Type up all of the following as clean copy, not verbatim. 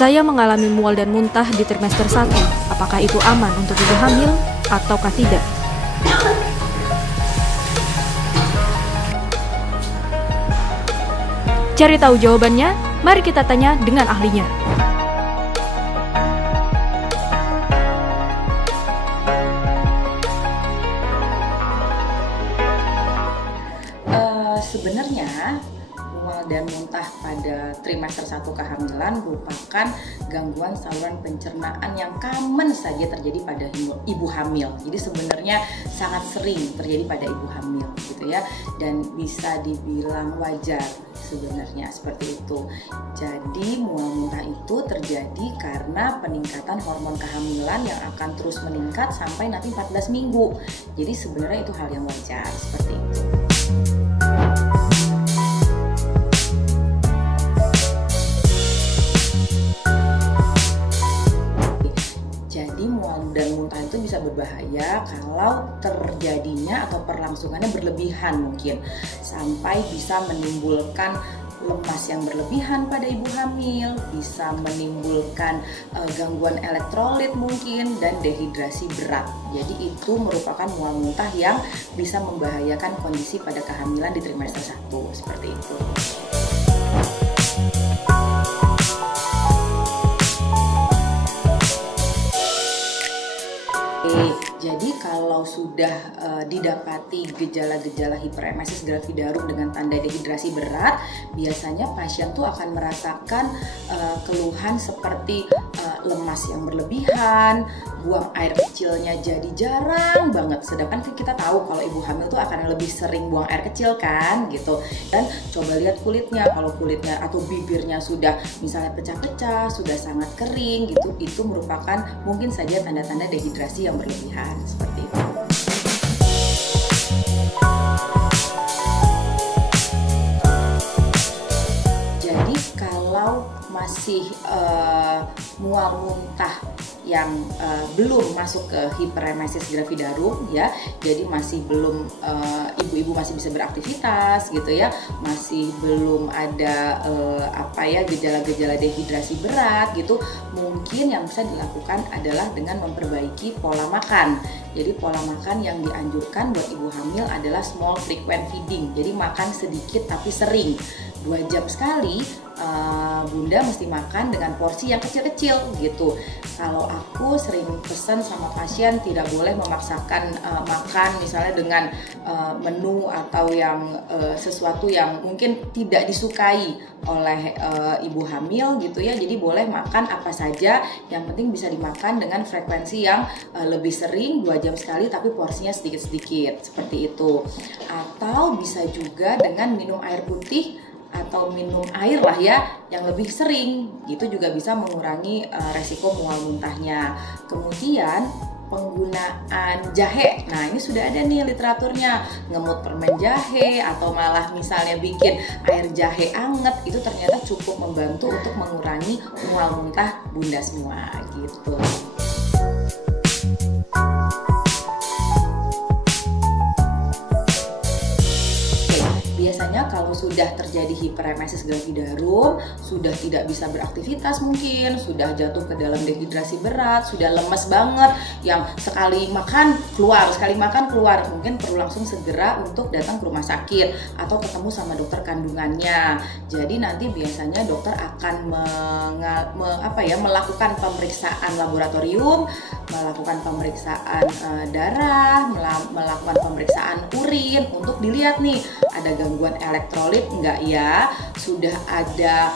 Saya mengalami mual dan muntah di trimester 1. Apakah itu aman untuk ibu hamil ataukah tidak? Cari tahu jawabannya, mari kita tanya dengan ahlinya. Sebenarnya mual dan muntah pada trimester 1 kehamilan merupakan gangguan saluran pencernaan yang common saja terjadi pada ibu hamil. Jadi sebenarnya sangat sering terjadi pada ibu hamil gitu ya, dan bisa dibilang wajar sebenarnya seperti itu. Jadi mual muntah itu terjadi karena peningkatan hormon kehamilan yang akan terus meningkat sampai nanti 14 minggu. Jadi sebenarnya itu hal yang wajar seperti itu. Jadi mual dan muntah itu bisa berbahaya kalau terjadinya atau perlangsungannya berlebihan mungkin, sampai bisa menimbulkan lemas yang berlebihan pada ibu hamil, bisa menimbulkan gangguan elektrolit mungkin, dan dehidrasi berat. Jadi itu merupakan mual muntah yang bisa membahayakan kondisi pada kehamilan di trimester 1 seperti itu. Jadi kalau sudah didapati gejala-gejala hiperemesis gravidarum dengan tanda dehidrasi berat, biasanya pasien tuh akan merasakan keluhan seperti lemas yang berlebihan, buang air kecilnya jadi jarang banget. Sedangkan kita tahu kalau ibu hamil tuh akan lebih sering buang air kecil kan gitu. Dan coba lihat kulitnya, kalau kulitnya atau bibirnya sudah misalnya pecah-pecah, sudah sangat kering gitu, itu merupakan mungkin saja tanda-tanda dehidrasi yang berlebihan seperti itu. Jadi kalau masih mual muntah yang belum masuk ke hiperemesis gravidarum ya, jadi masih belum ibu-ibu masih bisa beraktivitas gitu ya, masih belum ada gejala-gejala dehidrasi berat gitu, mungkin yang bisa dilakukan adalah dengan memperbaiki pola makan. Jadi pola makan yang dianjurkan buat ibu hamil adalah small frequent feeding, jadi makan sedikit tapi sering. 2 jam sekali bunda mesti makan dengan porsi yang kecil-kecil gitu. Kalau aku sering pesan sama pasien tidak boleh memaksakan makan misalnya dengan menu atau yang sesuatu yang mungkin tidak disukai oleh ibu hamil gitu ya. Jadi boleh makan apa saja, yang penting bisa dimakan dengan frekuensi yang lebih sering, 2 jam sekali tapi porsinya sedikit-sedikit seperti itu. Atau bisa juga dengan minum air putih atau minum air lah ya yang lebih sering, gitu juga bisa mengurangi resiko mual muntahnya. Kemudian penggunaan jahe, nah ini sudah ada nih literaturnya, ngemut permen jahe atau malah misalnya bikin air jahe anget, itu ternyata cukup membantu untuk mengurangi mual muntah bunda semua gitu. Biasanya kalau sudah terjadi hiperemesis gravidarum, sudah tidak bisa beraktivitas mungkin, sudah jatuh ke dalam dehidrasi berat, sudah lemes banget, yang sekali makan keluar, mungkin perlu langsung segera untuk datang ke rumah sakit atau ketemu sama dokter kandungannya. Jadi nanti biasanya dokter akan melakukan pemeriksaan laboratorium, melakukan pemeriksaan darah, melakukan pemeriksaan urin untuk dilihat nih ada gangguan elektrolit enggak ya, sudah ada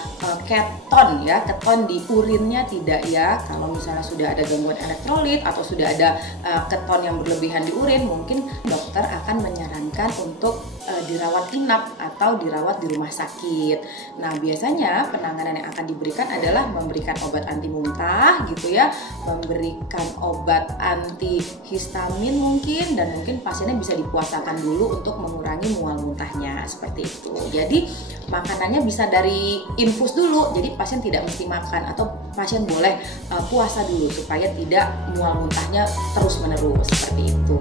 keton di urinnya tidak ya. Kalau misalnya sudah ada gangguan elektrolit atau sudah ada keton yang berlebihan di urin, mungkin dokter akan menyarankan untuk dirawat inap atau dirawat di rumah sakit. Nah biasanya penanganan yang akan diberikan adalah memberikan obat anti muntah gitu ya, memberikan obat anti histamin mungkin, dan mungkin pasiennya bisa dipuasakan dulu untuk mengurangi mual muntahnya seperti itu. Jadi makanannya bisa dari infus dulu, jadi pasien tidak mesti makan, atau pasien boleh puasa dulu supaya tidak mual muntahnya terus menerus seperti itu.